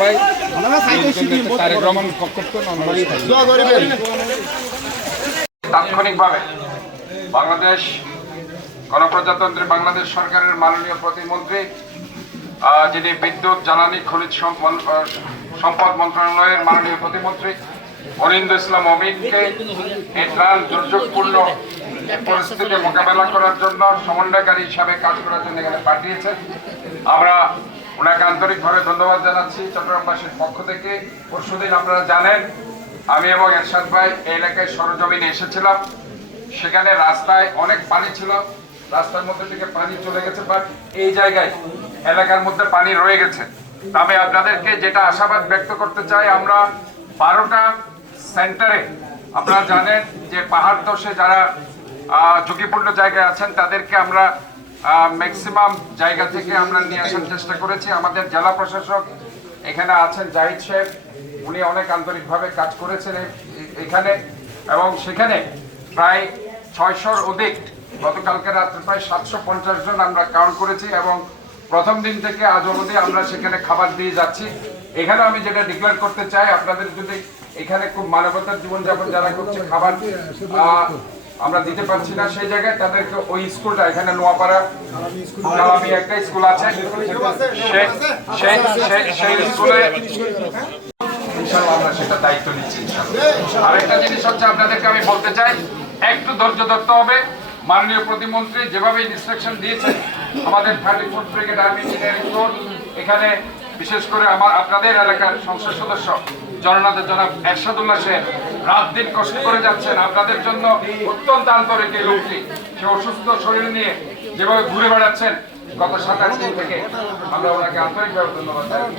ভাই তারেক রহমান তাৎক্ষণিকভাবে বাংলাদেশ গণপ্রজাতন্ত্রী বাংলাদেশ সরকারের মাননীয় প্রতিমন্ত্রী যিনি বিদ্যুৎ জ্বালানি খনিজ সম্পদ মন্ত্রণালয়ের মাননীয় প্রতিমন্ত্রী অরিন্দু ইসলাম অমিনকে এই ত্রাণ দুর্যোগপূর্ণ পরিস্থিতি মোকাবেলা করার জন্য সমন্বয়কারী হিসাবে কাজ করার জন্য এখানে পাঠিয়েছেন। আমরা ওনাকে আন্তরিকভাবে ধন্যবাদ জানাচ্ছি চট্টগ্রামবাসীর পক্ষ থেকে। পরশুদিন আপনারা জানেন আমি এবং এরশাদ ভাই এই এলাকায় সরজমিনে এসেছিলাম। সেখানে রাস্তায় অনেক পানি ছিল, রাস্তার মধ্যে থেকে পানি চলে গেছে, বাট এই জায়গায় এলাকার মধ্যে পানি রয়ে গেছে। আমি আপনাদেরকে যেটা আশাবাদ ব্যক্ত করতে চাই, আমরা 12টা সেন্টারে, আপনারা জানেন যে পাহাড় ধসে যারা ঝুঁকিপূর্ণ জায়গায় আছেন তাদেরকে আমরা ম্যাক্সিমাম জায়গা থেকে আমরা নিয়ে আসার চেষ্টা করেছি। আমাদের জেলা প্রশাসক এখানে আছেন জাহিদ সাহেব, উনি অনেক আন্তরিকভাবে কাজ করেছেন এখানে, এবং সেখানে প্রায় 600-র অধিক, গতকালকে রাত্রে প্রায় 750 জন আমরা কাউন্ট করেছি, এবং প্রথম দিন থেকে আজ অবধি আমরা সেখানে খাবার দিয়ে যাচ্ছি। এখানে আমি যেটা ডিক্লেয়ার করতে চাই, আপনাদের যদি এখানে খুব মানবতার জীবনযাপন যারা করছে, খাবার আমরা দিতে পারছি না সেই জায়গায়, তাদেরকে ওই স্কুলটা এখানে নোয়াপাড়া কালামি একটা স্কুল আছে, সেই স্কুলে ইনশাআল্লাহ আমরা সেটা দায়িত্ব নিচ্ছি। আরেকটা জিনিস হচ্ছে, আপনাদেরকে আমি বলতে চাই, একটু ধৈর্য ধরতে হবে। মাননীয় প্রতিমন্ত্রী যেভাবে ইনস্ট্রাকশন দিয়েছেন, আমাদের 34th brigade army engineering core এখানে বিশেষ করে আপনাদের এলাকার সংসদ সদস্য জনাব এরশাদুল্লাহ শেখ রাত দিন কষ্ট করে যাচ্ছেন আপনাদের জন্য। অত্যন্ত আন্তরিক এই লোকটি, সে অসুস্থ শরীর নিয়ে যেভাবে ঘুরে বেড়াচ্ছেন গত 7-8 দিন থেকে, আমরা ওনাকে আন্তরিকভাবে ধন্যবাদ জানাই।